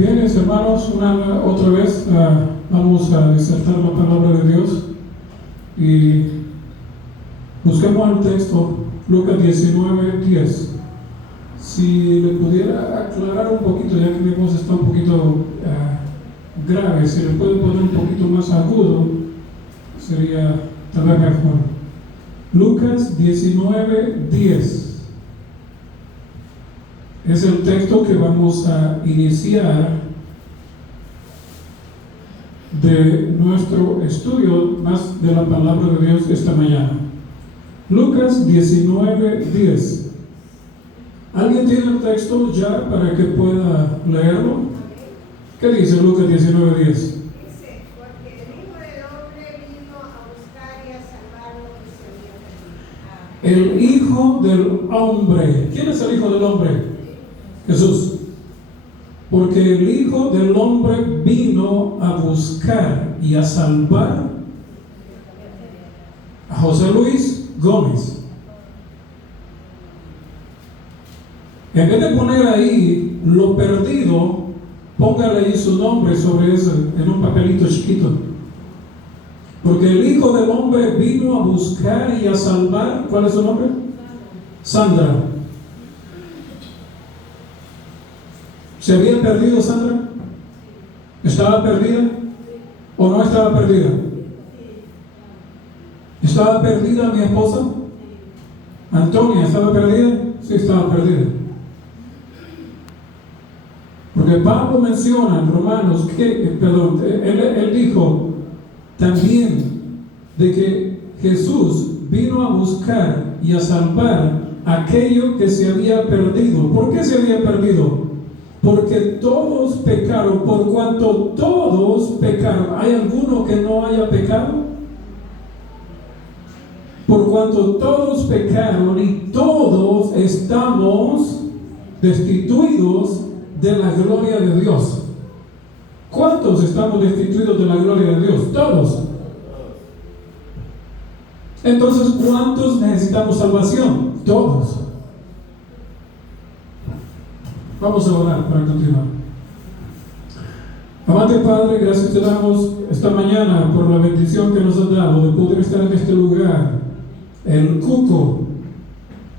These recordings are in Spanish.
Bien, hermanos, otra vez vamos a disertar la palabra de Dios y busquemos el texto, Lucas 19:10. Si le pudiera aclarar un poquito, ya que mi voz está un poquito grave, si le puede poner un poquito más agudo, sería tal vez mejor. Lucas 19:10 es el texto que vamos a iniciar de nuestro estudio más de la palabra de Dios esta mañana. Lucas 19:10. ¿Alguien tiene el texto ya para que pueda leerlo? ¿Qué dice Lucas 19:10? Dice, porque el Hijo del Hombre vino a buscar y a salvar lo que se había perdido. El Hijo del Hombre. ¿Quién es el Hijo del Hombre? Jesús. Porque el Hijo del Hombre vino a buscar y a salvar a José Luis Gómez. En vez de poner ahí lo perdido, póngale ahí su nombre sobre eso en un papelito chiquito. Porque el Hijo del Hombre vino a buscar y a salvar. ¿Cuál es su nombre? Sandra. ¿Se había perdido Sandra? ¿Estaba perdida? ¿O no estaba perdida? ¿Estaba perdida mi esposa? ¿Antonia estaba perdida? Sí, estaba perdida. Porque Pablo menciona en Romanos que, él dijo también de que Jesús vino a buscar y a salvar aquello que se había perdido. ¿Por qué se había perdido? Porque todos pecaron, por cuanto todos pecaron. ¿Hay alguno que no haya pecado? Por cuanto todos pecaron y todos estamos destituidos de la gloria de Dios. ¿Cuántos estamos destituidos de la gloria de Dios? Todos. Entonces, ¿cuántos necesitamos salvación? Todos. Vamos a orar para continuar. Amante Padre, gracias te damos esta mañana por la bendición que nos has dado de poder estar en este lugar, en Cuco,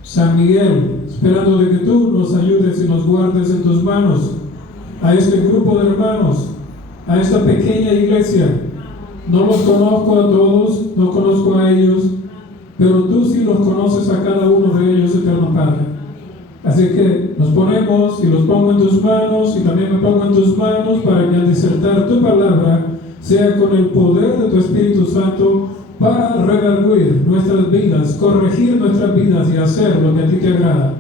San Miguel, esperando de que tú nos ayudes y nos guardes en tus manos, a este grupo de hermanos, a esta pequeña iglesia. No los conozco a todos, no conozco a ellos, pero tú sí los conoces a cada uno de ellos, eterno Padre. Así que nos ponemos y los pongo en tus manos y también me pongo en tus manos para que al disertar tu palabra sea con el poder de tu Espíritu Santo para redarguir nuestras vidas, corregir nuestras vidas y hacer lo que a ti te agrada.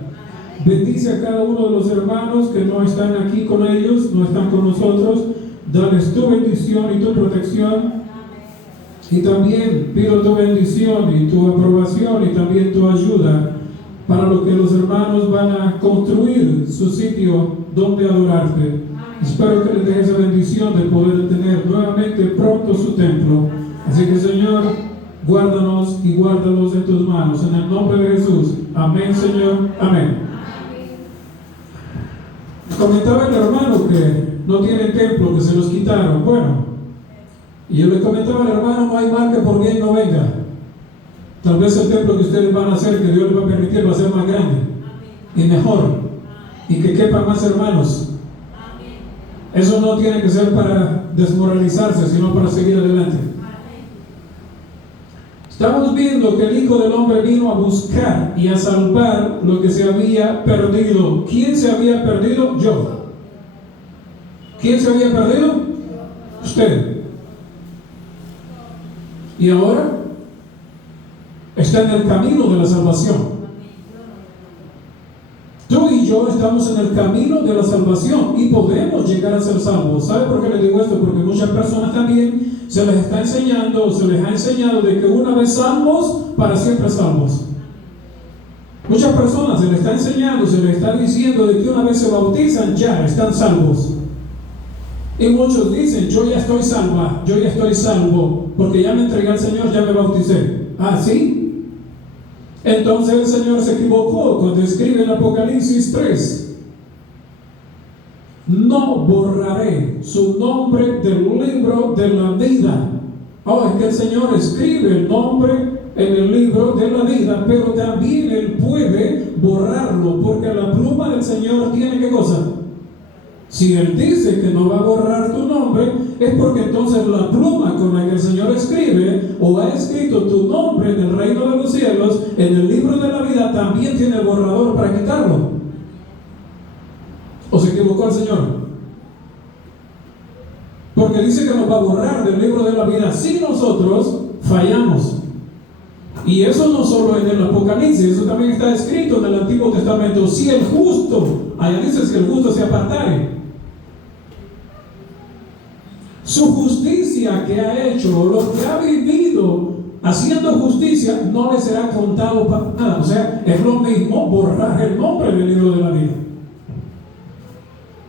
Bendice a cada uno de los hermanos que no están aquí con ellos, no están con nosotros. Dales tu bendición y tu protección. Y también pido tu bendición y tu aprobación y también tu ayuda para lo que los hermanos van a construir su sitio donde adorarte. Espero que les dejes esa bendición de poder tener nuevamente pronto su templo. Así que, Señor, guárdanos y guárdalos en tus manos. En el nombre de Jesús. Amén, Señor. Amén. Comentaba el hermano que no tiene templo, que se los quitaron. Bueno, y yo le comentaba al hermano, no hay mal que por bien no venga. Tal vez el templo que ustedes van a hacer, que Dios les va a permitir, va a ser más grande y mejor, y que quepan más hermanos. Eso no tiene que ser para desmoralizarse, sino para seguir adelante. Estamos viendo que el Hijo del Hombre vino a buscar y a salvar lo que se había perdido. ¿Quién se había perdido? Yo. ¿Quién se había perdido? Usted. Y ahora está en el camino de la salvación. Tú y yo estamos en el camino de la salvación y podemos llegar a ser salvos. ¿Sabe por qué les digo esto? Porque muchas personas también se les está enseñando, se les ha enseñado de que una vez salvos, para siempre salvos. Muchas personas se les está enseñando, se les está diciendo de que una vez se bautizan, ya están salvos. Y muchos dicen, yo ya estoy salva, yo ya estoy salvo, porque ya me entregué al Señor, ya me bauticé. ¿Ah, sí? Entonces el Señor se equivocó cuando escribe en Apocalipsis 3. no borraré su nombre del libro de la vida. Oh, es que el Señor escribe el nombre en el libro de la vida, pero también Él puede borrarlo, porque la pluma del Señor tiene ¿qué cosa? Si Él dice que no va a borrar tu nombre, es porque entonces la pluma con la que el Señor escribe o ha escrito tu nombre en el reino de los cielos, en el libro de la vida, también tiene borrador para quitarlo. ¿O se equivocó el Señor? Porque dice que nos va a borrar del libro de la vida si nosotros fallamos. Y eso no solo en el Apocalipsis, eso también está escrito en el Antiguo Testamento. Si el justo, allá dice si el justo se apartare, su justicia que ha hecho, lo que ha vivido haciendo justicia, no le será contado para nada. O sea, es lo mismo borrar el nombre del libro de la vida.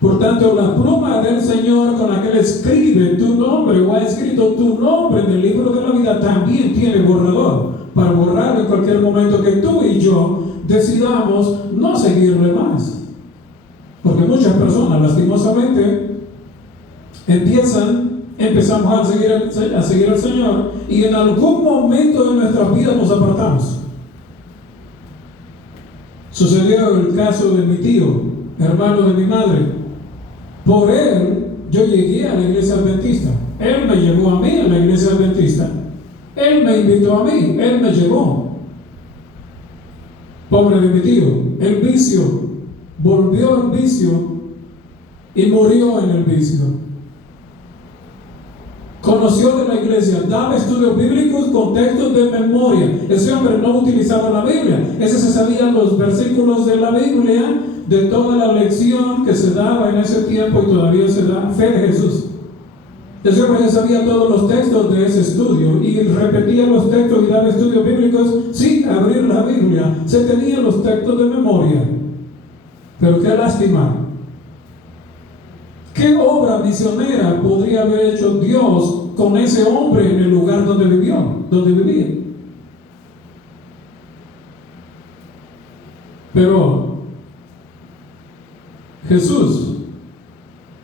Por tanto, la pluma del Señor con la que Él escribe tu nombre o ha escrito tu nombre en el libro de la vida también tiene borrador para borrar en cualquier momento que tú y yo decidamos no seguirle más. Porque muchas personas, lastimosamente, empezamos a seguir al Señor y en algún momento de nuestras vidas nos apartamos. Sucedió el caso de mi tío, hermano de mi madre. Por él yo llegué a la iglesia adventista. Él me llevó a mí a la iglesia adventista. Él me invitó a mí, él me llevó. Pobre de mi tío, el vicio, volvió al vicio y murió en el vicio. Conoció de la iglesia, daba estudios bíblicos con textos de memoria. Ese hombre no utilizaba la Biblia, ese se sabía los versículos de la Biblia, de toda la lección que se daba en ese tiempo y todavía se da, fe de Jesús. Ese hombre ya sabía todos los textos de ese estudio y repetía los textos y daba estudios bíblicos sin abrir la Biblia. Se tenían los textos de memoria. Pero qué lástima. ¿Qué obra misionera podría haber hecho Dios con ese hombre en el lugar donde vivía? Pero Jesús,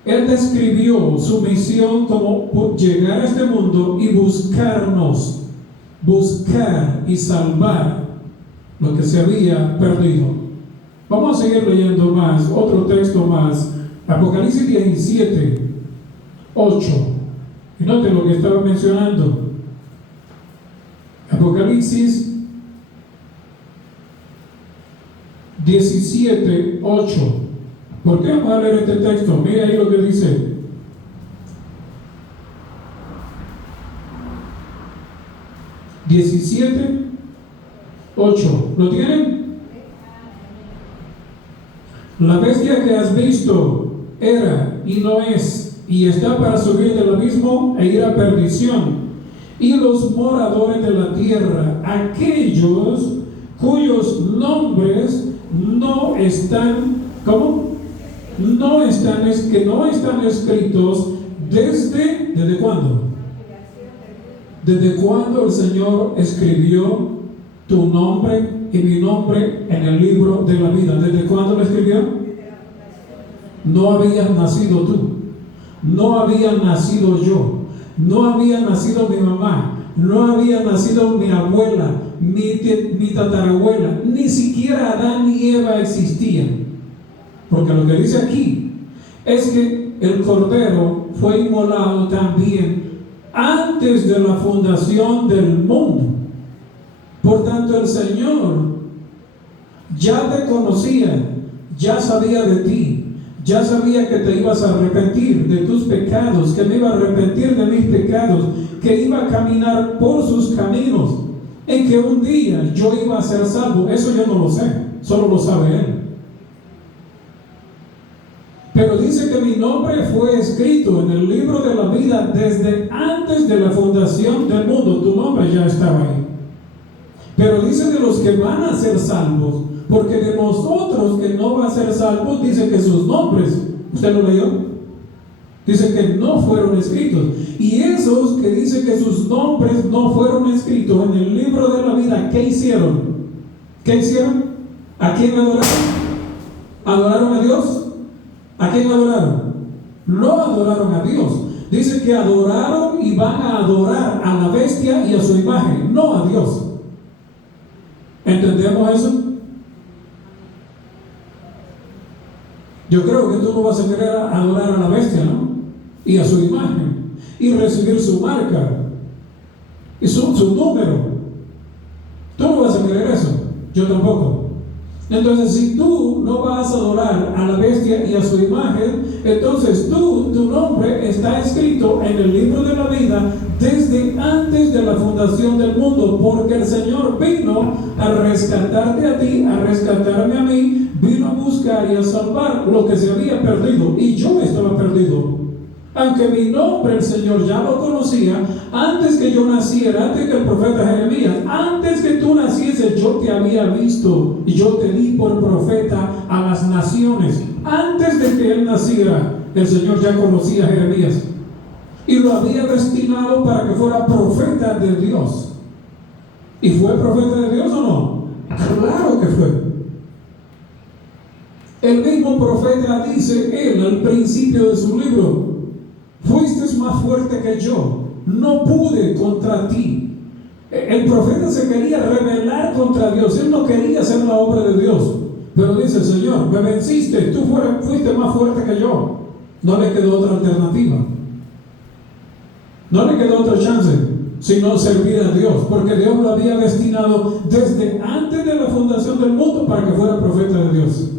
Él describió su misión como llegar a este mundo y buscar y salvar lo que se había perdido. Vamos a seguir leyendo más, otro texto más. Apocalipsis 17, 8. Y noten lo que estaba mencionando. Apocalipsis 17, 8. ¿Por qué vamos a leer este texto? Mira ahí lo que dice. (17, 8) ¿Lo tienen? La bestia que has visto era y no es, y está para subir del abismo e ir a perdición. Y los moradores de la tierra, aquellos cuyos nombres no están, ¿cómo? Que no están escritos ¿desde cuándo? ¿Desde cuándo el Señor escribió tu nombre y mi nombre en el libro de la vida? ¿Desde cuándo lo escribió? No habías nacido tú, no había nacido yo, no había nacido mi mamá, no había nacido mi abuela, mi tatarabuela, ni siquiera Adán y Eva existían. Porque lo que dice aquí es que el Cordero fue inmolado también antes de la fundación del mundo. Por tanto, el Señor ya te conocía, ya sabía de ti, ya sabía que te ibas a arrepentir de tus pecados, que me iba a arrepentir de mis pecados, que iba a caminar por sus caminos, en que un día yo iba a ser salvo. Eso yo no lo sé, solo lo sabe Él. Pero dice que mi nombre fue escrito en el libro de la vida desde antes de la fundación del mundo. Tu nombre ya estaba ahí. Pero dice de los que van a ser salvos, porque de nosotros que no van a ser salvos, dice que sus nombres, ¿usted lo leyó? Dice que no fueron escritos. Y esos que dicen que sus nombres no fueron escritos en el libro de la vida, ¿qué hicieron? ¿Qué hicieron? ¿A quién adoraron? ¿Adoraron a Dios? ¿A quién adoraron? No adoraron a Dios. Dice que adoraron y van a adorar a la bestia y a su imagen, no a Dios. ¿Entendemos eso? Yo creo que tú no vas a querer adorar a la bestia, ¿no? Y a su imagen, y recibir su marca, y su número. Tú no vas a querer eso, yo tampoco. Entonces, si tú no vas a adorar a la bestia y a su imagen, entonces tu nombre está escrito en el libro de la vida desde antes de la fundación del mundo, porque el Señor vino a rescatarte a ti, a rescatarme a mí, vino a buscar y a salvar lo que se había perdido, y yo estaba perdido. Aunque mi nombre el Señor ya lo conocía, antes que yo naciera, antes que el profeta Jeremías, antes que tú nacieses, yo te había visto y yo te di por profeta a las naciones. Antes de que él naciera, el Señor ya conocía a Jeremías y lo había destinado para que fuera profeta de Dios. ¿Y fue profeta de Dios o no? Claro que fue. El mismo profeta dice él al principio de su libro: fuiste más fuerte que yo, no pude contra ti. El profeta se quería rebelar contra Dios, él no quería hacer la obra de Dios, pero dice: Señor, me venciste, tú fuiste más fuerte que yo. No le quedó otra alternativa, no le quedó otra chance sino servir a Dios, porque Dios lo había destinado desde antes de la fundación del mundo para que fuera profeta de Dios.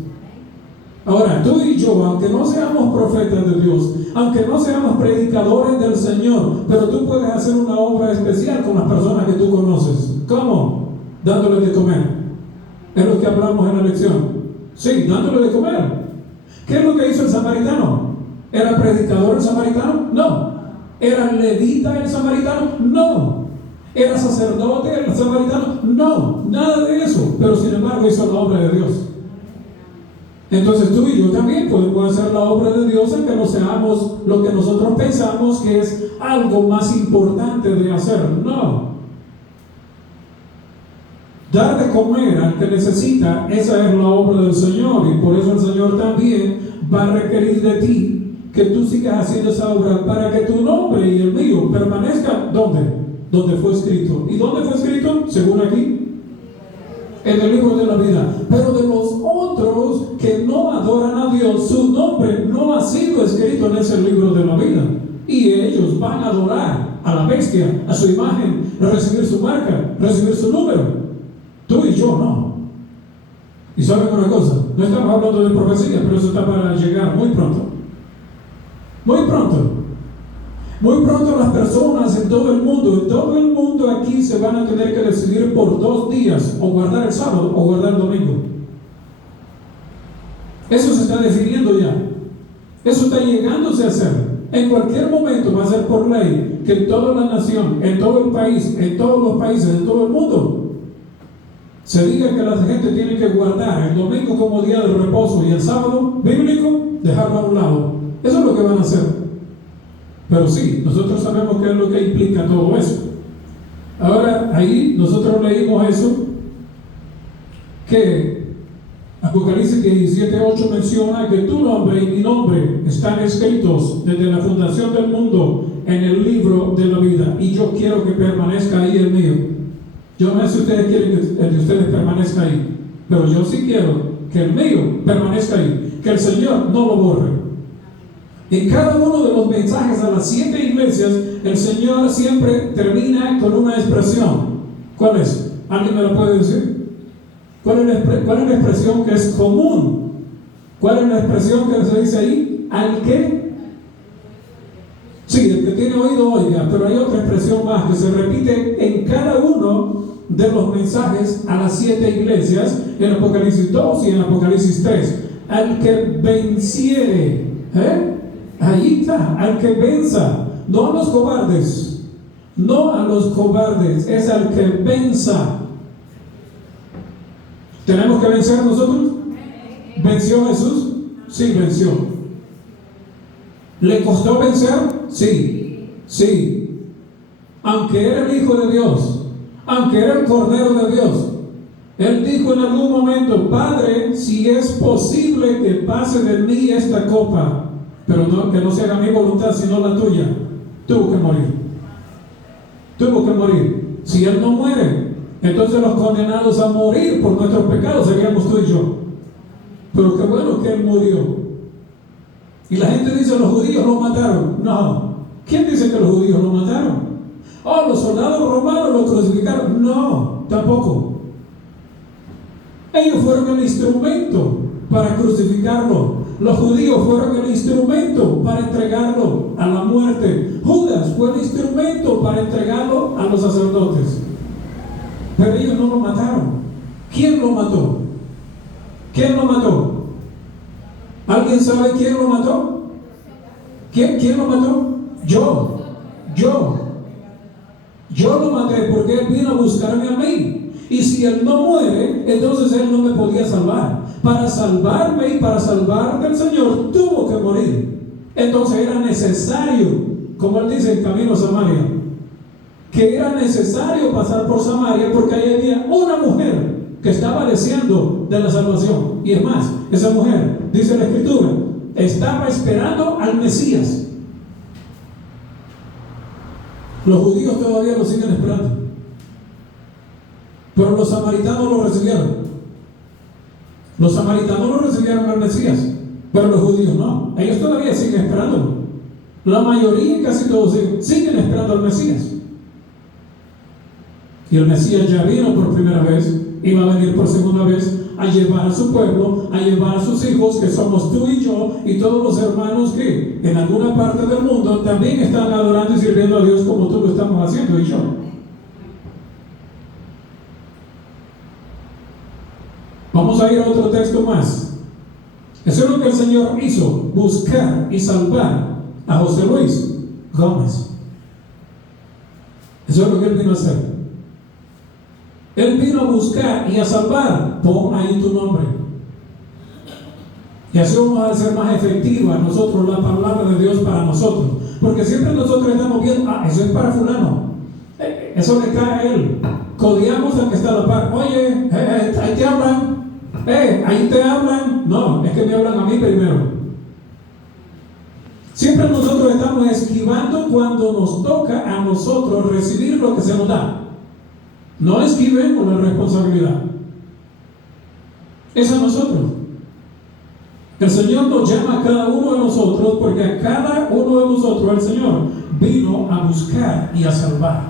Ahora, tú y yo, aunque no seamos profetas de Dios, aunque no seamos predicadores del Señor, pero tú puedes hacer una obra especial con las personas que tú conoces. ¿Cómo? Dándoles de comer. Es lo que hablamos en la lección. Sí, dándole de comer. ¿Qué es lo que hizo el samaritano? ¿Era predicador el samaritano? No. ¿Era levita el samaritano? No. ¿Era sacerdote el samaritano? No. Nada de eso. Pero sin embargo hizo la obra de Dios. Entonces tú y yo también podemos hacer la obra de Dios, aunque no seamos lo que nosotros pensamos que es algo más importante de hacer. No. Dar de comer al que necesita, esa es la obra del Señor, y por eso el Señor también va a requerir de ti que tú sigas haciendo esa obra para que tu nombre y el mío permanezcan. ¿Dónde? Donde fue escrito. ¿Y dónde fue escrito? Según aquí, en el libro de la vida. Pero de los otros que no adoran a Dios, su nombre no ha sido escrito en ese libro de la vida, y ellos van a adorar a la bestia, a su imagen, recibir su marca, recibir su número. Tú y yo no. Y saben una cosa, no estamos hablando de profecía, pero eso está para llegar muy pronto. Muy pronto. Muy pronto las personas en todo el mundo aquí se van a tener que decidir por 2 días, o guardar el sábado o guardar el domingo. Eso se está definiendo ya. Eso está llegándose a hacer. En cualquier momento va a ser por ley que en toda la nación, en todo el país, en todos los países, en todo el mundo, se diga que la gente tiene que guardar el domingo como día de reposo y el sábado bíblico dejarlo a un lado. Eso es lo que van a hacer. Pero sí, nosotros sabemos qué es lo que implica todo eso. Ahora, ahí nosotros leímos eso, que Apocalipsis 17:8 menciona que tu nombre y mi nombre están escritos desde la fundación del mundo en el libro de la vida, y yo quiero que permanezca ahí el mío. Yo no sé si ustedes quieren que el de ustedes permanezca ahí, pero yo sí quiero que el mío permanezca ahí, que el Señor no lo borre. En cada uno de los mensajes a las 7 iglesias, el Señor siempre termina con una expresión. ¿Cuál es? ¿Alguien me la puede decir? ¿Cuál es la expresión que es común? ¿Cuál es la expresión que se dice ahí? ¿Al qué? Sí, el que tiene oído oiga, pero hay otra expresión más que se repite en cada uno de los mensajes a las 7 iglesias, en Apocalipsis 2 y en Apocalipsis 3. Al que venciere, ahí está, al que venza, no a los cobardes, no a los cobardes, es al que venza. ¿Tenemos que vencer nosotros? ¿Venció Jesús? Sí, venció. ¿Le costó vencer? Sí, sí. Aunque era el Hijo de Dios, aunque era el Cordero de Dios, Él dijo en algún momento: Padre, si es posible que pase de mí esta copa, pero no, que no se haga mi voluntad sino la tuya. Tuvo que morir. Tuvo que morir. Si Él no muere, entonces los condenados a morir por nuestros pecados seríamos tú y yo. Pero qué bueno que Él murió. Y la gente dice, los judíos lo mataron. No. ¿Quién dice que los judíos lo mataron? Oh, los soldados romanos lo crucificaron. No, tampoco. Ellos fueron el instrumento para crucificarlo. Los judíos fueron el instrumento para entregarlo a la muerte. Judas fue el instrumento para entregarlo a los sacerdotes. Pero ellos no lo mataron. ¿Quién lo mató? ¿Quién lo mató? ¿Alguien sabe quién lo mató? ¿Quién lo mató? Yo lo maté porque Él vino a buscarme a mí. Y si Él no muere, entonces Él no me podía salvar. Para salvarme y para salvar del Señor tuvo que morir. Entonces era necesario, como Él dice en camino a Samaria, que era necesario pasar por Samaria porque ahí había una mujer que estaba deseando de la salvación. Y es más, esa mujer, dice la Escritura, estaba esperando al Mesías. Los judíos todavía lo siguen esperando, pero los samaritanos lo recibieron. Los samaritanos lo recibieron al Mesías, pero los judíos no. Ellos todavía siguen esperándolo. La mayoría, casi todos, siguen esperando al Mesías. Y el Mesías ya vino por primera vez, iba a venir por segunda vez a llevar a su pueblo, a llevar a sus hijos, que somos tú y yo, y todos los hermanos que en alguna parte del mundo también están adorando y sirviendo a Dios como tú lo estamos haciendo y yo. Vamos a ir a otro texto más. Eso es lo que el Señor hizo, buscar y salvar a José Luis Gómez. Eso es lo que Él vino a hacer. Él vino a buscar y a salvar. Pon ahí tu nombre. Y así vamos a hacer más efectiva nosotros la palabra de Dios para nosotros. Porque siempre nosotros estamos viendo, eso es para fulano. Eso le cae a él. Codiamos al que está a la par. Oye, ahí te hablan. Ahí te hablan. No, es que me hablan a mí primero. Siempre nosotros estamos esquivando cuando nos toca a nosotros recibir lo que se nos da. No esquivemos la responsabilidad. Es a nosotros. El Señor nos llama a cada uno de nosotros porque a cada uno de nosotros el Señor vino a buscar y a salvar.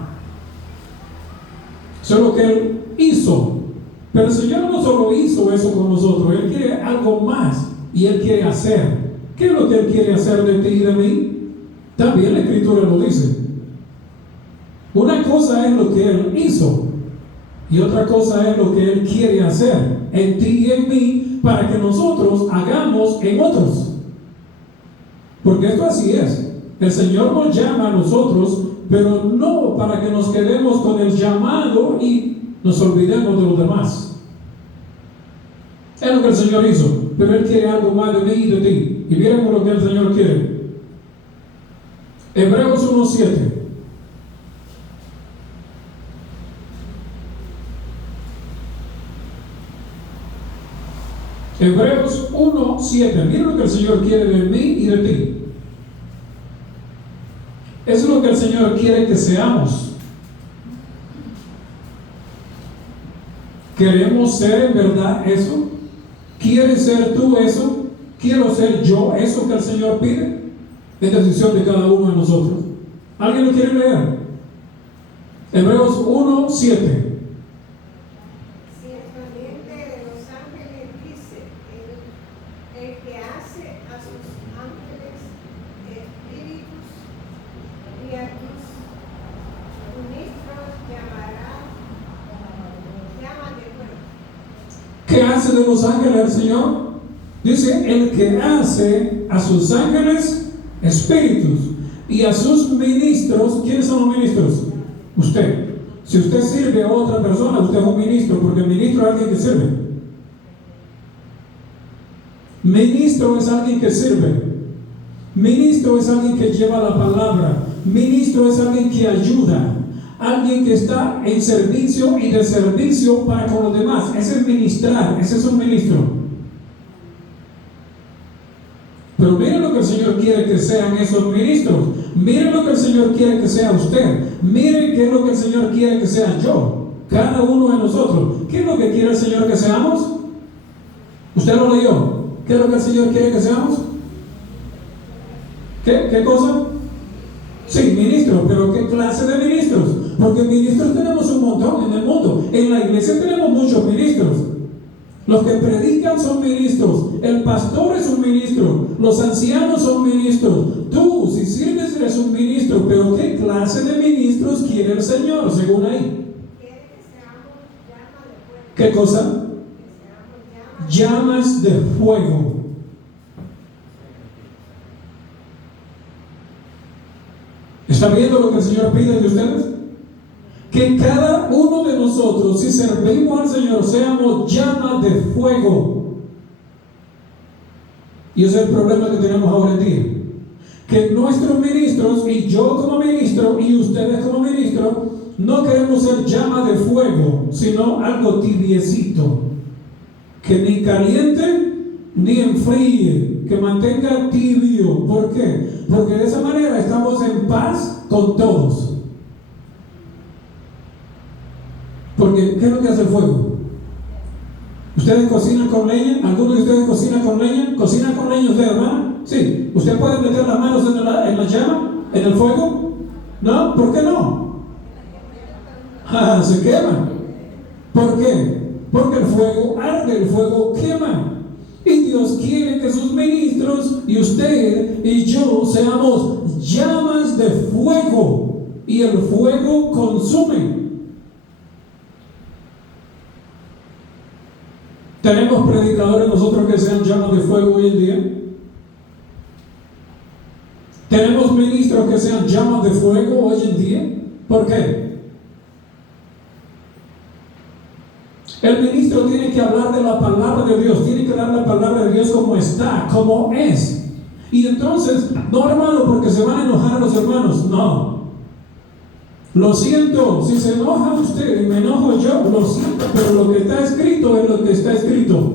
Eso es lo que Él hizo. Pero el Señor no solo hizo eso con nosotros, Él quiere algo más y Él quiere hacer. ¿Qué es lo que Él quiere hacer de ti y de mí? También la Escritura lo dice. Una cosa es lo que Él hizo y otra cosa es lo que Él quiere hacer en ti y en mí para que nosotros hagamos en otros. Porque esto así es. El Señor nos llama a nosotros, pero no para que nos quedemos con el llamado y nos olvidemos de los demás. Es lo que el Señor hizo, pero Él quiere algo más de mí y de ti. Y miremos lo que el Señor quiere. Hebreos 1:7. Hebreos 1:7. Mira lo que el Señor quiere de mí y de ti. Eso es lo que el Señor quiere que seamos. ¿Queremos ser en verdad eso? ¿Quieres ser tú eso? ¿Quiero ser yo eso que el Señor pide? Es decisión de cada uno de nosotros. ¿Alguien lo quiere leer? Hebreos 1:7. ¿Qué hace de los ángeles el Señor? Dice, el que hace a sus ángeles espíritus y a sus ministros. ¿Quiénes son los ministros? Usted. Si usted sirve a otra persona, usted es un ministro, porque el ministro es alguien que sirve. Ministro es alguien que sirve. Ministro es alguien que lleva la palabra. Ministro es alguien que ayuda. Alguien que está en servicio y de servicio para con los demás. Ese es ministrar, ese es un ministro. Pero miren lo que el Señor quiere quiere que sean esos ministros. Mire lo que el Señor quiere que sea usted. Mire qué es lo que el Señor quiere que sea yo. Cada uno de nosotros. ¿Qué es lo que quiere el Señor que seamos? ¿Usted lo leyó? ¿Qué es lo que el Señor quiere que seamos? ¿Qué cosa? Sí, ministros, pero ¿qué clase de ministros? Porque ministros tenemos un montón en el mundo. En la iglesia tenemos muchos ministros. Los que predican son ministros. El pastor es un ministro. Los ancianos son ministros. Tú, si sirves, eres un ministro. Pero ¿qué clase de ministros quiere el Señor, según ahí? Quiere que seamos llamas de fuego. ¿Qué cosa? Que seamos Llamas de fuego. ¿Está viendo lo que el Señor pide de ustedes? Que cada uno de nosotros, si servimos al Señor, seamos llamas de fuego. Y ese es el problema que tenemos ahora en día. Que nuestros ministros, y yo como ministro, y ustedes como ministros, no queremos ser llamas de fuego, sino algo tibiecito. Que ni caliente, ni enfríe, que mantenga tibio. ¿Por qué? Porque de esa manera estamos en paz con todos. Porque, ¿qué es lo que hace el fuego? ¿Ustedes cocinan con leña? ¿Algunos de ustedes cocinan con leña? ¿Cocinan con leña usted, hermano? Sí. ¿Usted puede meter las manos en la llama? ¿En el fuego? ¿No? ¿Por qué no? Se quema. ¿Por qué? Porque el fuego arde, el fuego quema. Y Dios quiere que sus ministros y usted y yo seamos llamas de fuego. Y el fuego consume. ¿Tenemos predicadores nosotros que sean llamas de fuego hoy en día? ¿Tenemos ministros que sean llamas de fuego hoy en día? ¿Por qué? El ministro tiene que hablar de la palabra de Dios, tiene que dar la palabra de Dios como está, como es. Y entonces, no hermano, porque se van a enojar los hermanos, no. Lo siento, si se enoja usted y me enojo yo, lo siento, pero lo que está escrito es lo que está escrito.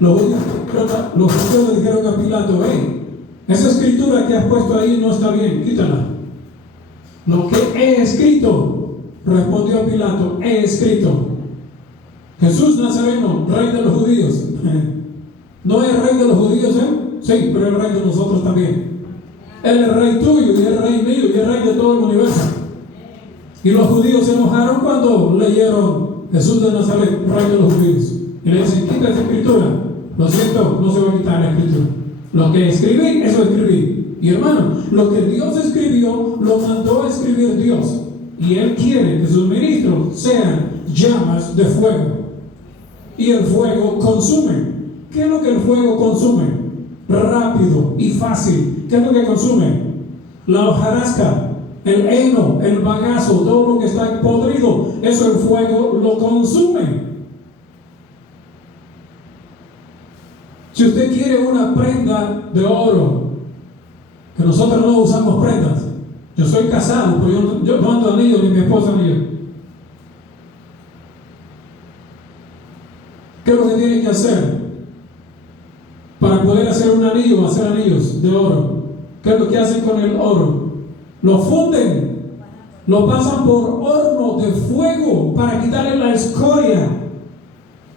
Los judíos le dijeron a Pilato: esa escritura que has puesto ahí no está bien, quítala. Lo que he escrito, respondió Pilato, he escrito: Jesús Nazareno, rey de los judíos. ¿No es rey de los judíos, Sí, pero es rey de nosotros también. Él es rey tuyo, y es rey mío, y es rey de todo el universo. Y los judíos se enojaron cuando leyeron Jesús de Nazaret, rey de los judíos. Y le dicen: quita esa escritura. Lo siento, no se va a quitar la escritura. Lo que escribí, eso escribí. Y hermano, lo que Dios escribió, lo mandó a escribir Dios. Y Él quiere que sus ministros sean llamas de fuego. Y el fuego consume. ¿Qué es lo que el fuego consume? Rápido y fácil. ¿Qué es lo que consume? La hojarasca, el heno, el bagazo, todo lo que está podrido. Eso el fuego lo consume. Si usted quiere una prenda de oro, que nosotros no usamos prendas. Yo soy casado, pero yo no ando anillo, ni mi esposa ni yo. ¿Qué es lo que tiene que hacer para poder hacer un anillo, hacer anillos de oro? ¿Qué es lo que hacen con el oro? Lo funden, lo pasan por horno de fuego para quitarle la escoria.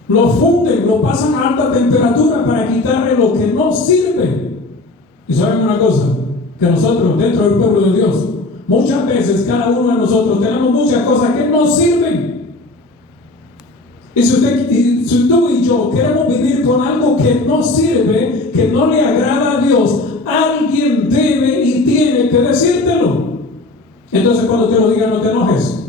Lo funden, lo pasan a alta temperatura para quitarle lo que no sirve. Y saben una cosa, que nosotros dentro del pueblo de Dios, muchas veces cada uno de nosotros tenemos muchas cosas que no sirven. Y si tú y yo queremos vivir con algo que no sirve, que no le agrada a Dios, alguien debe y tiene que decírtelo. Entonces cuando te lo digan, no te enojes.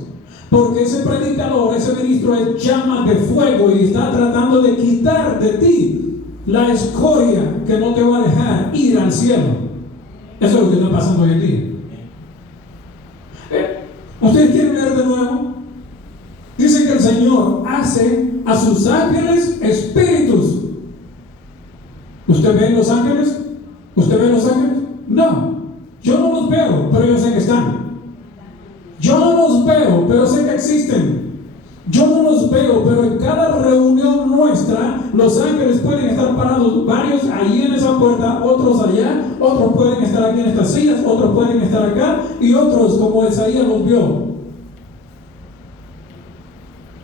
Porque ese predicador, ese ministro es llama de fuego y está tratando de quitar de ti la escoria que no te va a dejar ir al cielo. Eso es lo que está pasando hoy en día. ¿Ustedes quieren leer de nuevo? Dice que el Señor hace a sus ángeles espíritus. ¿Usted ve los ángeles? ¿Usted ve los ángeles? No, yo no los veo, pero yo sé que están. Yo no los veo, pero sé que existen. Yo no los veo, pero en cada reunión nuestra, los ángeles pueden estar parados, varios ahí en esa otros pueden estar aquí en estas sillas, otros pueden estar acá, y otros como Isaías los vio.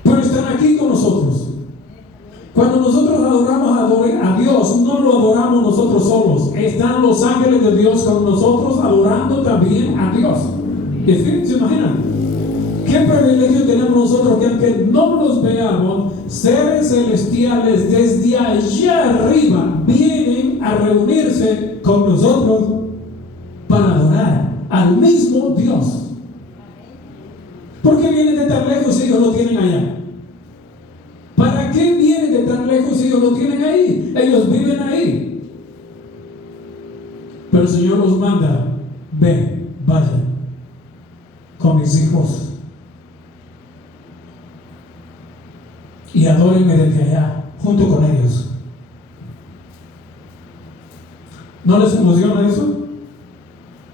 Pero están aquí con nosotros. Cuando nosotros adoramos a Dios, no lo adoramos nosotros solos. Están los ángeles de Dios con nosotros adorando también a Dios. ¿Y se imaginan? ¿Qué privilegio tenemos nosotros que aunque no los veamos, seres celestiales desde allá arriba vienen a reunirse con nosotros para adorar al mismo Dios? ¿Por qué vienen de tan lejos si ellos lo tienen allá? ¿Para qué vienen de tan lejos si ellos lo tienen ahí? Ellos viven ahí. Pero el Señor los manda: ven, vayan con mis hijos y adórenme desde allá, junto con ellos. ¿No les emociona eso?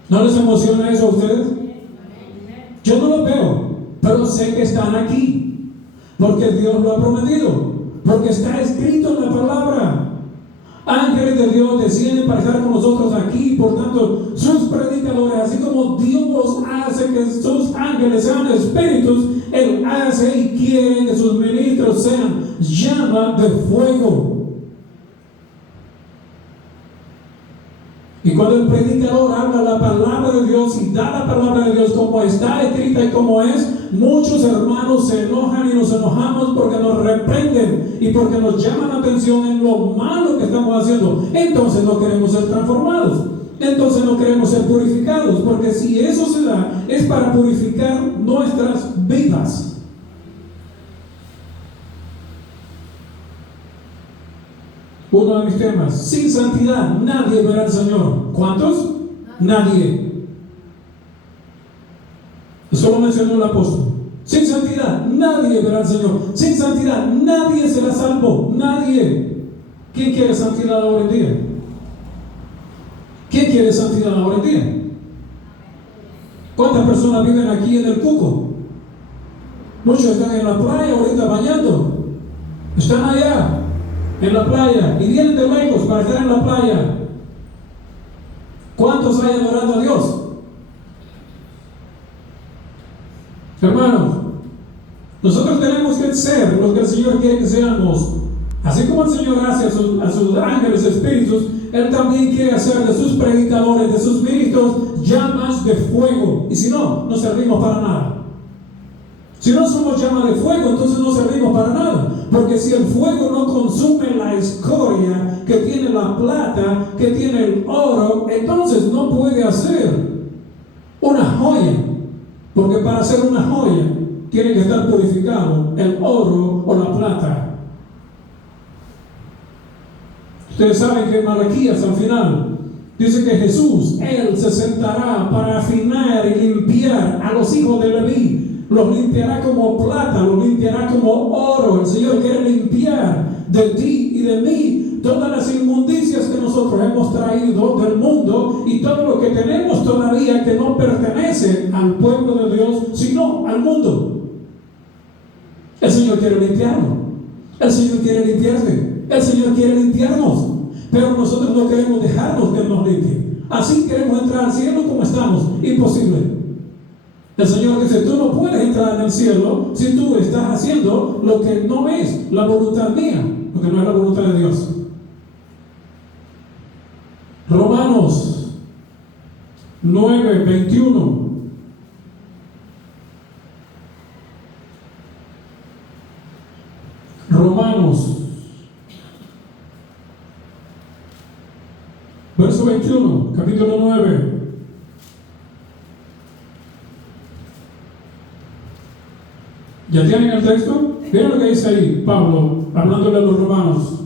¿No les emociona eso a ustedes? Yo no lo veo, pero sé que están aquí, porque Dios lo ha prometido, porque está escrito en la palabra. Ángeles de Dios descienden para estar con nosotros aquí. Por tanto, sus predicadores, así como Dios hace que sus ángeles sean espíritus, Él hace y quiere que sus ministros sean llamas de fuego. Y cuando el predicador habla la palabra de Dios y da la palabra de Dios como está escrita y como es, muchos hermanos se enojan y nos enojamos porque nos reprenden y porque nos llaman la atención en lo malo que estamos haciendo. Entonces no queremos ser transformados, entonces no queremos ser purificados, porque si eso se da es para purificar nuestras vidas. Uno de mis temas: sin santidad nadie verá al Señor. ¿Cuántos? Nadie. Eso lo mencionó el apóstol. Sin santidad nadie verá al Señor. Sin santidad nadie será salvo. Nadie. ¿Quién quiere santidad ahora en día? ¿Quién quiere santidad ahora en día? ¿Cuántas personas viven aquí en el Cuco? Muchos están en la playa ahorita bañando. Están allá en la playa y vienen de lejos para estar en la playa. ¿Cuántos hay adorando a Dios? Hermanos, nosotros tenemos que ser lo que el Señor quiere que seamos. Así como el Señor hace a sus ángeles espíritus, Él también quiere hacer de sus predicadores, de sus ministros, llamas de fuego. Y si no, no servimos para nada. Si no somos llamas de fuego, entonces no servimos para nada. Porque si el fuego no consume la escoria que tiene la plata, que tiene el oro, entonces no puede hacer una joya. Porque para hacer una joya tiene que estar purificado el oro o la plata. Ustedes saben que en Malaquías al final dice que Jesús, Él se sentará para afinar y limpiar a los hijos de Leví. Los limpiará como plata, los limpiará como oro. El Señor quiere limpiar de ti y de mí todas las inmundicias que nosotros hemos traído del mundo y todo lo que tenemos todavía que no pertenece al pueblo de Dios, sino al mundo. El Señor quiere limpiarlo. El Señor quiere limpiarte. El Señor quiere limpiarnos. Pero nosotros no queremos dejarnos que Él nos limpie. Así queremos entrar al cielo como estamos. Imposible. El Señor dice: tú no puedes entrar en el cielo si tú estás haciendo lo que no es la voluntad mía, lo que no es la voluntad de Dios. Romanos 9:21. Romanos verso 21, capítulo 9. ¿Ya tienen el texto? Miren lo que dice ahí Pablo, hablándole a los romanos.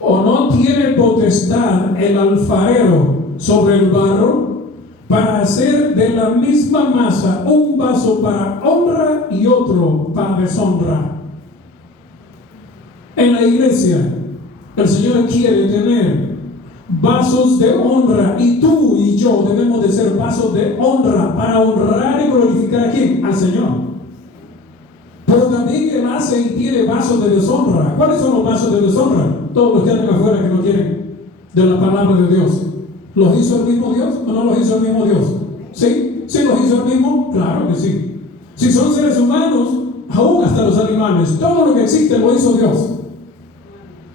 ¿O no tiene potestad el alfarero sobre el barro para hacer de la misma masa un vaso para honra y otro para deshonra? En la iglesia, el Señor quiere tener vasos de honra, y tú y yo debemos de ser vasos de honra para honrar y glorificar a ¿quién? Al Señor. Pero también Él hace y tiene vasos de deshonra. ¿Cuáles son los vasos de deshonra? Todos los que andan afuera que no quieren de la palabra de Dios. ¿Los hizo el mismo Dios o no los hizo el mismo Dios? ¿Sí? ¿Sí los hizo el mismo? Claro que sí. Si son seres humanos, aún hasta los animales, todo lo que existe lo hizo Dios.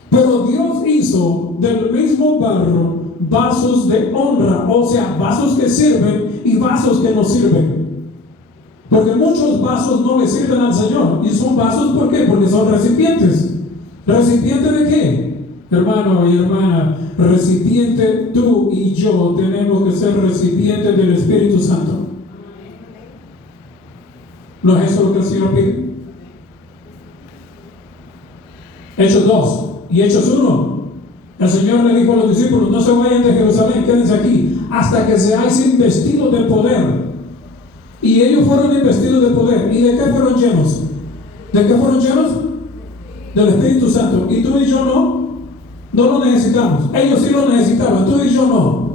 Pero Dios hizo del mismo barro vasos de honra, o sea, vasos que sirven y vasos que no sirven. Porque muchos vasos no le sirven al Señor. ¿Y son vasos por qué? Porque son recipientes. ¿Recipiente de qué? Hermano y hermana, recipiente, tú y yo tenemos que ser recipientes del Espíritu Santo. ¿No es eso lo que el Señor pide? Hechos 2 y Hechos 1. El Señor le dijo a los discípulos: no se vayan de Jerusalén, quédense aquí hasta que seáis investidos de poder. Y ellos fueron investidos de poder. ¿Y de qué fueron llenos? ¿De qué fueron llenos? Del Espíritu Santo. Y tú y yo no lo necesitamos. Ellos sí lo necesitaban, tú y yo no.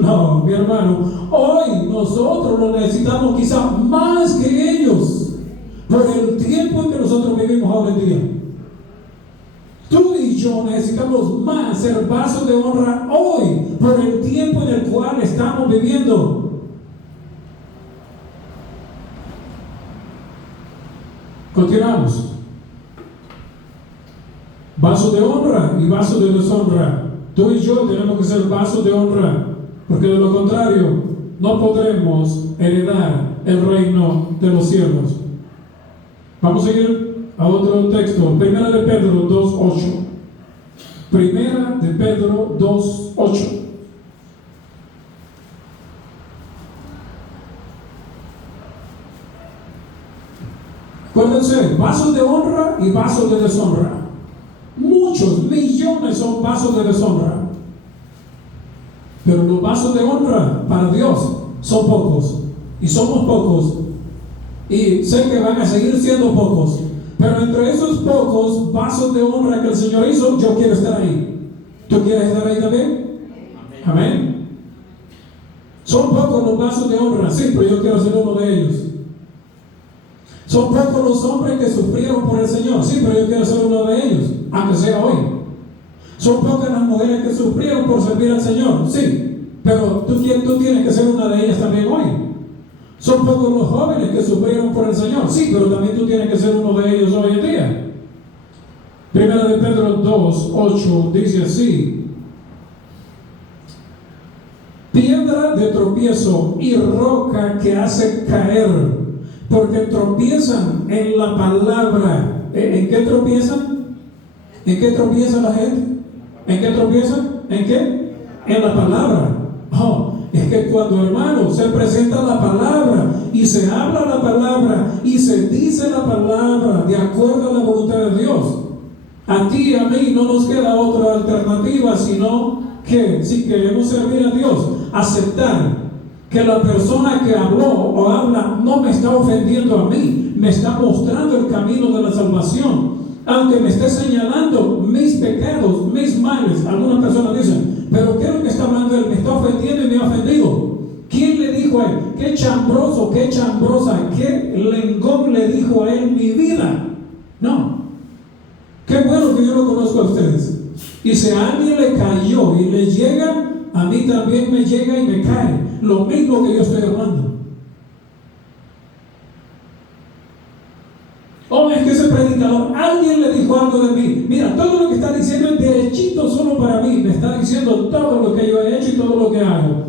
No, mi hermano, hoy nosotros lo necesitamos quizá más que ellos, por el tiempo en que nosotros vivimos ahora en día. Tú y yo necesitamos más ser vasos de honra hoy, por el tiempo en el cual estamos viviendo. Continuamos. Vasos de honra y vasos de deshonra. Tú y yo tenemos que ser vasos de honra, porque de lo contrario no podremos heredar el reino de los cielos. Vamos a ir a otro texto. Primera de Pedro 2:8. Primera de Pedro 2:8. Acuérdense, vasos de honra y vasos de deshonra. Muchos, millones son vasos de deshonra. Pero los vasos de honra para Dios son pocos. Y somos pocos. Y sé que van a seguir siendo pocos. Pero entre esos pocos vasos de honra que el Señor hizo, yo quiero estar ahí. ¿Tú quieres estar ahí también? Amén. Son pocos los vasos de honra, sí, pero yo quiero ser uno de ellos. Son pocos los hombres que sufrieron por el Señor, sí, pero yo quiero ser uno de ellos, aunque sea hoy. Son pocas las mujeres que sufrieron por servir al Señor, sí, pero tú tienes que ser una de ellas también hoy. Son pocos los jóvenes que sufrieron por el Señor, sí, pero también tú tienes que ser uno de ellos hoy en día. Primera de Pedro 2:8 dice así: piedra de tropiezo y roca que hace caer, porque tropiezan en la palabra. ¿En qué tropiezan? ¿En qué tropieza la gente? ¿En qué tropiezan? ¿En qué? En la palabra. Oh, es que cuando, hermano, se presenta la palabra y se habla la palabra y se dice la palabra de acuerdo a la voluntad de Dios, a ti y a mí no nos queda otra alternativa sino que, si queremos servir a Dios, aceptar que la persona que habló o habla no me está ofendiendo a mí, me está mostrando el camino de la salvación, aunque me esté señalando mis pecados, mis males. Algunas personas dicen: pero ¿qué es lo que está hablando él? Me está ofendiendo y me ha ofendido. ¿Quién le dijo a él? ¿Qué chambroso, qué chambrosa, qué lengón le dijo a él mi vida? No. Qué bueno que yo lo conozco a ustedes. Y si a alguien le cayó y le llega, a mí también me llega y me cae lo mismo que yo estoy hablando. Oh, es que ese predicador, alguien le dijo algo de mí. Mira, todo lo que está diciendo es derechito solo para mí. Me está diciendo todo lo que yo he hecho y todo lo que hago.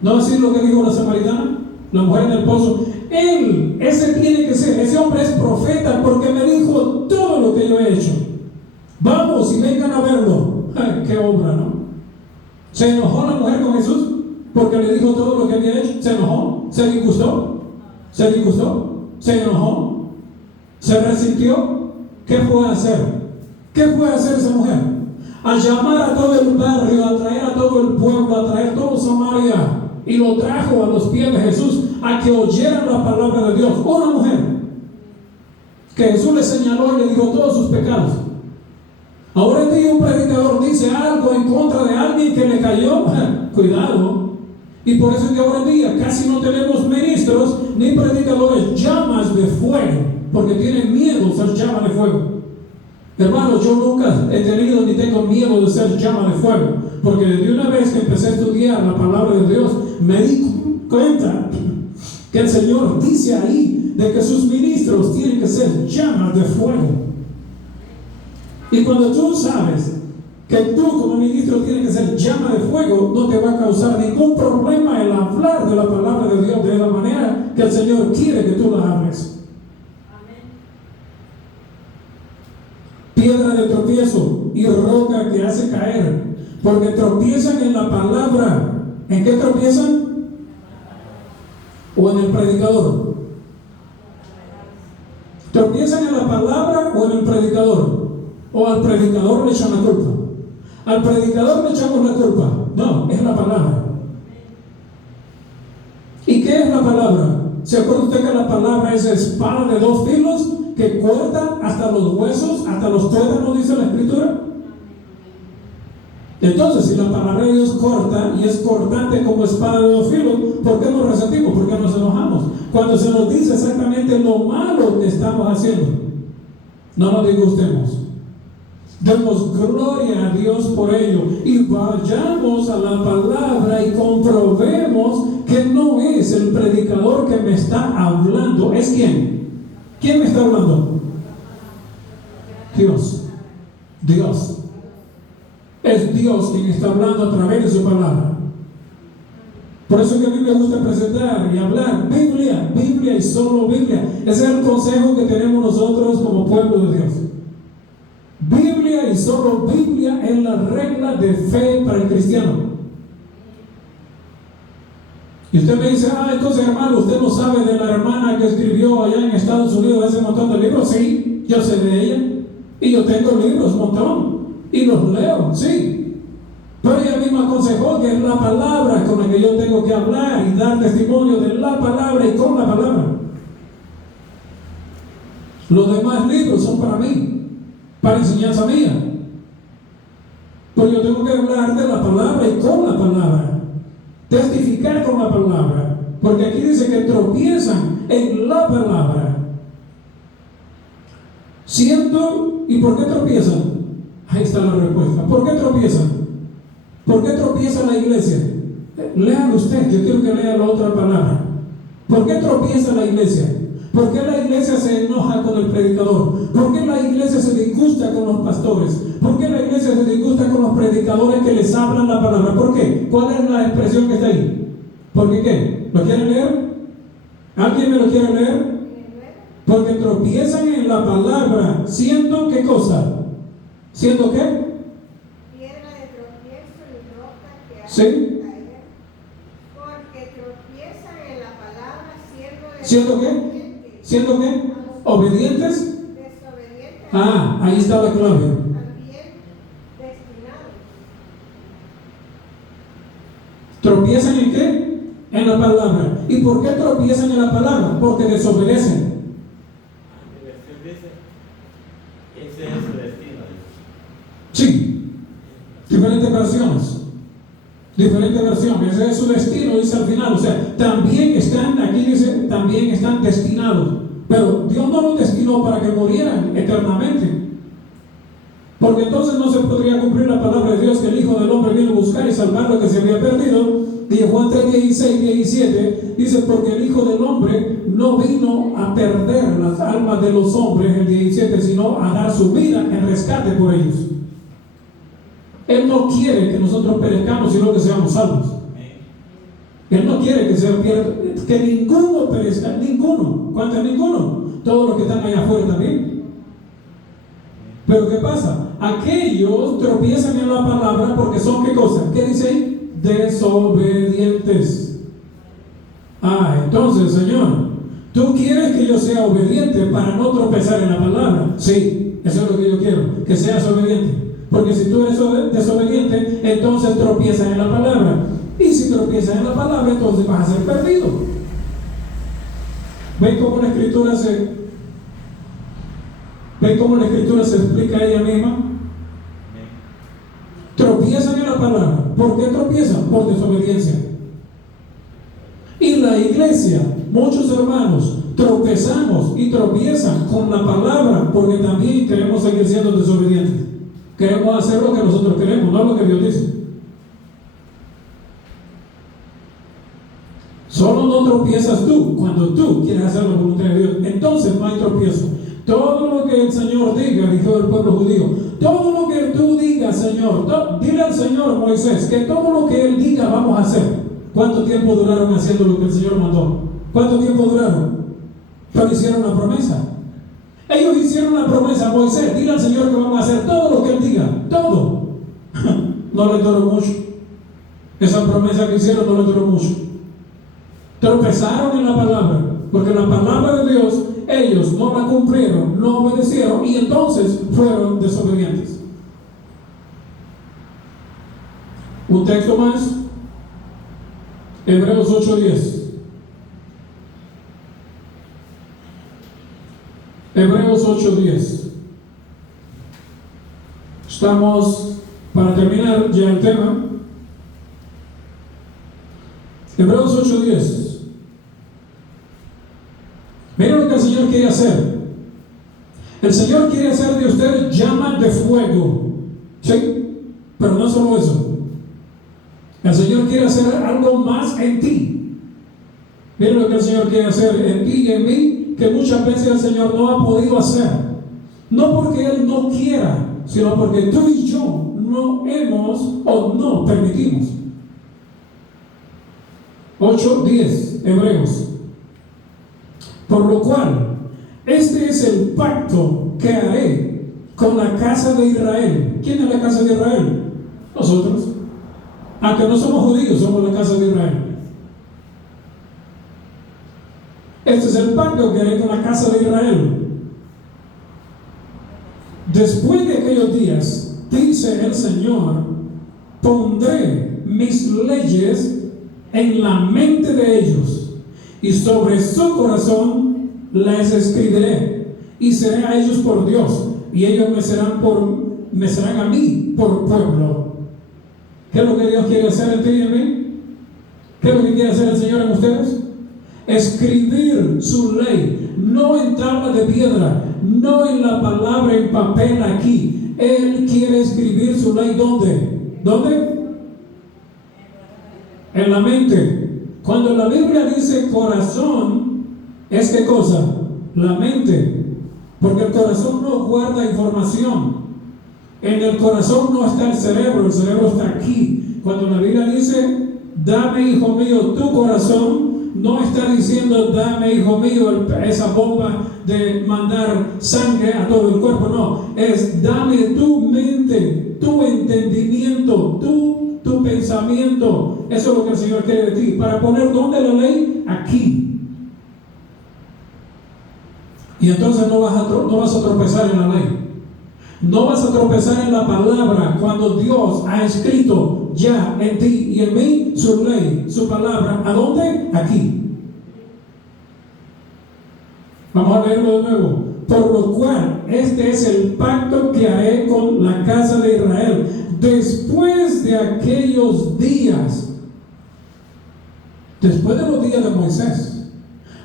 ¿No decir lo que dijo la samaritana? La mujer en el pozo. Él, ese tiene que ser, ese hombre es profeta porque me dijo todo lo que yo he hecho. Vamos y vengan a verlo. Ay, qué obra, ¿no? ¿Se enojó la mujer con Jesús porque le dijo todo lo que había hecho? ¿Se enojó? ¿Se disgustó? ¿Se disgustó? ¿Se enojó? ¿Se resintió? ¿Qué fue a hacer? ¿Qué fue a hacer esa mujer? A llamar a todo el barrio, a traer a todo el pueblo, a traer todo Samaria, y lo trajo a los pies de Jesús a que oyeran la palabra de Dios. Una mujer que Jesús le señaló y le dijo todos sus pecados. Ahora en día un predicador dice algo en contra de alguien que le cayó. Cuidado. Y por eso es que ahora en día casi no tenemos ministros ni predicadores llamas de fuego, porque tienen miedo de ser llama de fuego. Hermanos, yo nunca he tenido ni tengo miedo de ser llama de fuego, porque de una vez que empecé a estudiar la palabra de Dios, me di cuenta que el Señor dice ahí de que sus ministros tienen que ser llamas de fuego. Y cuando tú sabes que tú como ministro tienes que ser llama de fuego, no te va a causar ningún problema el hablar de la palabra de Dios de la manera que el Señor quiere que tú la hables. Piedra de tropiezo y roca que hace caer, porque tropiezan en la palabra. ¿En qué tropiezan? ¿O en el predicador? ¿Tropiezan en la palabra o en el predicador? ¿O al predicador le echan la culpa? Al predicador le echamos la culpa. No, es la palabra. ¿Y qué es la palabra? ¿Se acuerda usted que la palabra es espada de dos filos que corta hasta los huesos, hasta los tuétanos, dice la Escritura? Entonces, si la palabra de Dios corta y es cortante como espada de dos filos, ¿por qué nos resentimos? ¿Por qué nos enojamos? Cuando se nos dice exactamente lo malo que estamos haciendo, no nos disgustemos. Demos gloria a Dios por ello y vayamos a la palabra y comprobemos que no es el predicador que me está hablando. ¿Es quién? ¿Quién me está hablando? Dios. Dios. Es Dios quien está hablando a través de su palabra. Por eso que a mí me gusta presentar y hablar Biblia, Biblia y solo Biblia. Ese es el consejo que tenemos nosotros como pueblo de Dios. Biblia y solo Biblia es la regla de fe para el cristiano. Y usted me dice, entonces hermano, ¿usted no sabe de la hermana que escribió allá en Estados Unidos ese montón de libros? Sí, yo sé de ella. Y yo tengo libros, un montón. Y los leo, sí. Pero ella misma aconsejó que es la palabra con la que yo tengo que hablar y dar testimonio de la palabra y con la palabra. Los demás libros son para mí, para enseñanza mía. Pero yo tengo que hablar de la palabra y con la palabra, testificar con la palabra, porque aquí dice que tropiezan en la palabra. Siento, ¿y por qué tropiezan? Ahí está la respuesta. ¿Por qué tropiezan? ¿Por qué tropieza la iglesia? Lean usted, yo quiero que lea la otra palabra. ¿Por qué tropieza la iglesia? ¿Por qué la iglesia se enoja con el predicador? ¿Por qué la iglesia se disgusta con los pastores? ¿Por qué la iglesia se disgusta con los predicadores que les hablan la palabra? ¿Por qué? ¿Cuál es la expresión que está ahí? ¿Por qué? ¿Lo quieren leer? ¿Alguien me lo quiere leer? Porque tropiezan en la palabra, siendo ¿qué cosa? ¿Siendo qué? Piedra de tropiezo y roca que hace ¿Sí? caer. Porque tropiezan en la palabra ¿Siendo qué? ¿Siendo qué? ¿Obedientes? Desobedientes. Ahí está la clave. También destinados. ¿Tropiezan en qué? En la palabra. ¿Y por qué tropiezan en la palabra? Porque desobedecen. Ese es su destino. Sí, diferentes versiones. Diferente versión, ese es su destino, dice al final. O sea, también están, aquí dice, también están destinados. Pero Dios no los destinó para que murieran eternamente. Porque entonces no se podría cumplir la palabra de Dios que el Hijo del Hombre vino a buscar y salvar lo que se había perdido. Y en Juan 3, 16, 17 dice, porque el Hijo del Hombre no vino a perder las almas de los hombres, el 17, sino a dar su vida en rescate por ellos. Él no quiere que nosotros perezcamos, sino que seamos salvos. Él no quiere que se pierda, que ninguno perezca, ninguno. ¿Cuántos? Ninguno. Todos los que están allá afuera también. Pero ¿qué pasa? Aquellos tropiezan en la palabra porque son ¿qué cosa? ¿Qué dice ahí? Desobedientes. Entonces, Señor, ¿tú quieres que yo sea obediente para no tropezar en la palabra? Sí, eso es lo que yo quiero, que seas obediente. Porque si tú eres desobediente, entonces tropiezas en la palabra. Y si tropiezas en la palabra, entonces vas a ser perdido. ¿Ven cómo la Escritura se explica a ella misma? Tropiezan en la palabra. ¿Por qué tropiezan? Por desobediencia. Y la iglesia, muchos hermanos, tropezamos y tropiezan con la palabra porque también queremos seguir siendo desobedientes. Queremos hacer lo que nosotros queremos, no lo que Dios dice. Solo no tropiezas tú cuando tú quieres hacer la voluntad de Dios. Entonces no hay tropiezo. Todo lo que el Señor diga, dijo el pueblo judío, todo lo que tú digas, Señor, dile al Señor Moisés que todo lo que Él diga vamos a hacer. ¿Cuánto tiempo duraron haciendo lo que el Señor mandó? ¿Cuánto tiempo duraron? Pero hicieron la promesa. Ellos hicieron la promesa a Moisés, dile al Señor que vamos a hacer todo lo que Él diga, todo. No le duró mucho. Esa promesa que hicieron no le duró mucho. Tropezaron en la palabra, porque la palabra de Dios ellos no la cumplieron, no obedecieron y entonces fueron desobedientes. Un texto más, Hebreos 8:10. Hebreos 8:10. Estamos para terminar ya el tema. Hebreos 8:10. Miren lo que el Señor quiere hacer. El Señor quiere hacer de usted llamas de fuego. ¿Sí? Pero no solo eso. El Señor quiere hacer algo más en ti. Miren lo que el Señor quiere hacer en ti y en mí, que muchas veces el Señor no ha podido hacer. No porque Él no quiera, sino porque tú y yo no hemos o no permitimos. 8:10, Hebreos. Por lo cual, este es el pacto que haré con la casa de Israel. ¿Quién es la casa de Israel? Nosotros. Aunque no somos judíos, somos la casa de Israel. Este es el pacto que haré con la casa de Israel. Después de aquellos días, dice el Señor, pondré mis leyes en la mente de ellos, y sobre su corazón les escribiré, y seré a ellos por Dios, y ellos me serán a mí por pueblo. ¿Qué es lo que Dios quiere hacer en ti y en mí? ¿Qué es lo que quiere hacer el Señor en ustedes? Escribir su ley, no en tabla de piedra, no en la palabra en papel aquí. Él quiere escribir su ley ¿dónde? ¿Dónde? En la mente. Cuando la Biblia dice corazón, ¿es qué cosa? La mente. Porque el corazón no guarda información. En el corazón no está el cerebro está aquí. Cuando la Biblia dice, dame, hijo mío, tu corazón, no está diciendo, dame, hijo mío, esa bomba de mandar sangre a todo el cuerpo. No, es dame tu mente, tu entendimiento, tu pensamiento. Eso es lo que el Señor quiere de ti. Para poner ¿dónde la ley? Aquí. Y entonces no vas a tropezar en la ley. No vas a tropezar en la palabra cuando Dios ha escrito ya en ti y en mí su ley, su palabra. ¿A dónde? Aquí. Vamos a leerlo de nuevo. Por lo cual, este es el pacto que haré con la casa de Israel después de aquellos días. Después de los días de Moisés,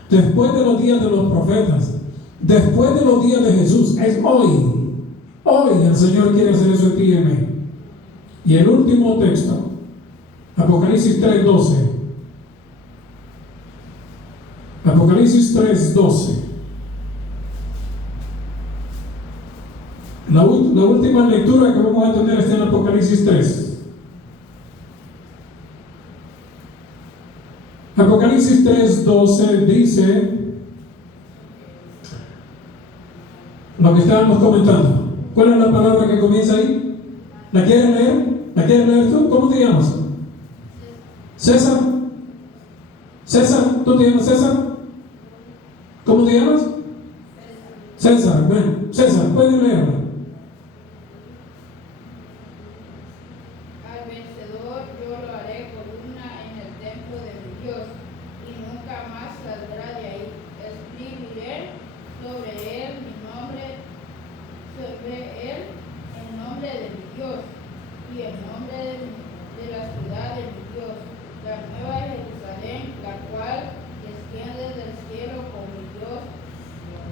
después de los días de los profetas, después de los días de Jesús, es hoy. Hoy el Señor quiere hacer eso en ti y en mí. Y el último texto, Apocalipsis 3:12. Apocalipsis 3:12. La última lectura que vamos a tener está en Apocalipsis 3. Apocalipsis 3:12 dice lo que estábamos comentando. ¿Cuál es la palabra que comienza ahí? ¿La quieres leer? ¿La quieres leer tú? ¿Cómo te llamas? César. César, ¿tú te llamas César? ¿Cómo te llamas? César. Bueno, César, puedes leerla. Al vencedor yo lo haré columna en el templo de mi Dios, y nunca más saldrá de ahí. Escribiré sobre él mi nombre, el nombre de mi Dios, y el nombre de la ciudad de mi Dios, la nueva Jerusalén, la cual desciende del cielo con mi Dios,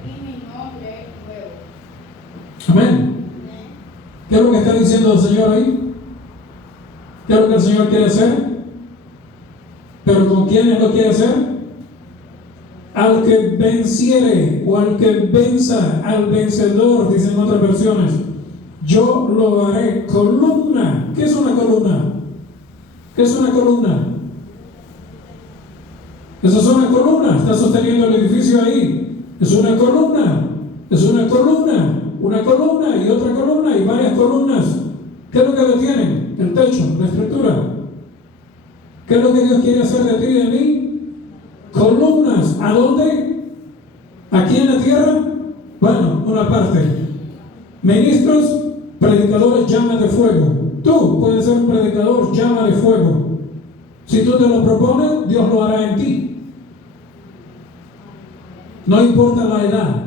y mi nombre nuevo. Amén. ¿Qué es lo que está diciendo el Señor ahí? ¿Qué es lo que el Señor quiere hacer? Pero ¿con quiénes lo quiere hacer? Al que venciere o al que venza, al vencedor, dicen otras versiones. Yo lo haré columna. ¿Qué es una columna? ¿Qué es una columna? Eso es una columna. Está sosteniendo el edificio ahí. Es una columna. Es una columna. Una columna y otra columna y varias columnas. ¿Qué es lo que detienen? El techo, la estructura. ¿Qué es lo que Dios quiere hacer de ti y de mí? Columnas. ¿A dónde? ¿Aquí en la tierra? Bueno, una parte. Ministros, predicadores, llama de fuego. Tú puedes ser un predicador, llama de fuego. Si tú te lo propones, Dios lo hará en ti. No importa la edad,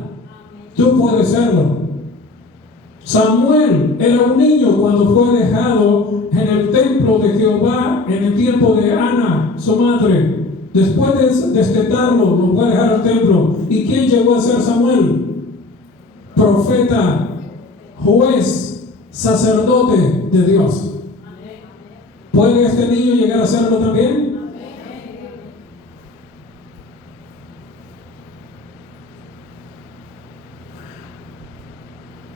tú puedes serlo. Samuel era un niño cuando fue dejado en el templo de Jehová en el tiempo de Ana, su madre. Después de destetarlo, lo fue a dejar al templo. ¿Y quién llegó a ser Samuel? Profeta, juez, sacerdote de Dios. ¿Puede este niño llegar a serlo también?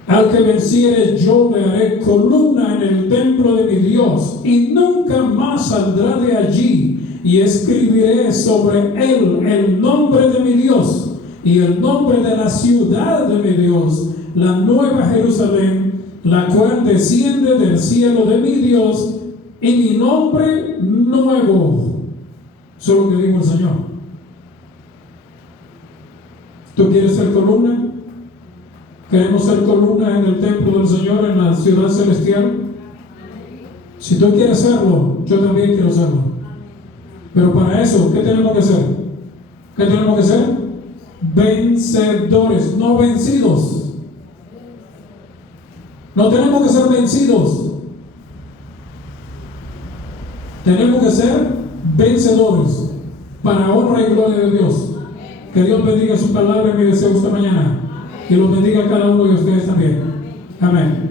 Al que venciere yo le haré columna en el templo de mi Dios y nunca más saldrá de allí, y escribiré sobre él el nombre de mi Dios y el nombre de la ciudad de mi Dios, la nueva Jerusalén, la cual desciende del cielo de mi Dios, y mi nombre nuevo. Eso es lo que dijo el Señor. ¿Tú quieres ser columna? ¿Queremos ser columna en el templo del Señor, en la ciudad celestial? Si tú quieres serlo, yo también quiero serlo. Pero para eso, ¿qué tenemos que hacer? ¿Qué tenemos que ser? Vencedores, no vencidos. No tenemos que ser vencidos. Tenemos que ser vencedores para honra y gloria de Dios. Que Dios bendiga su palabra y mi deseo esta mañana. Y los bendiga a cada uno de ustedes también. Amén.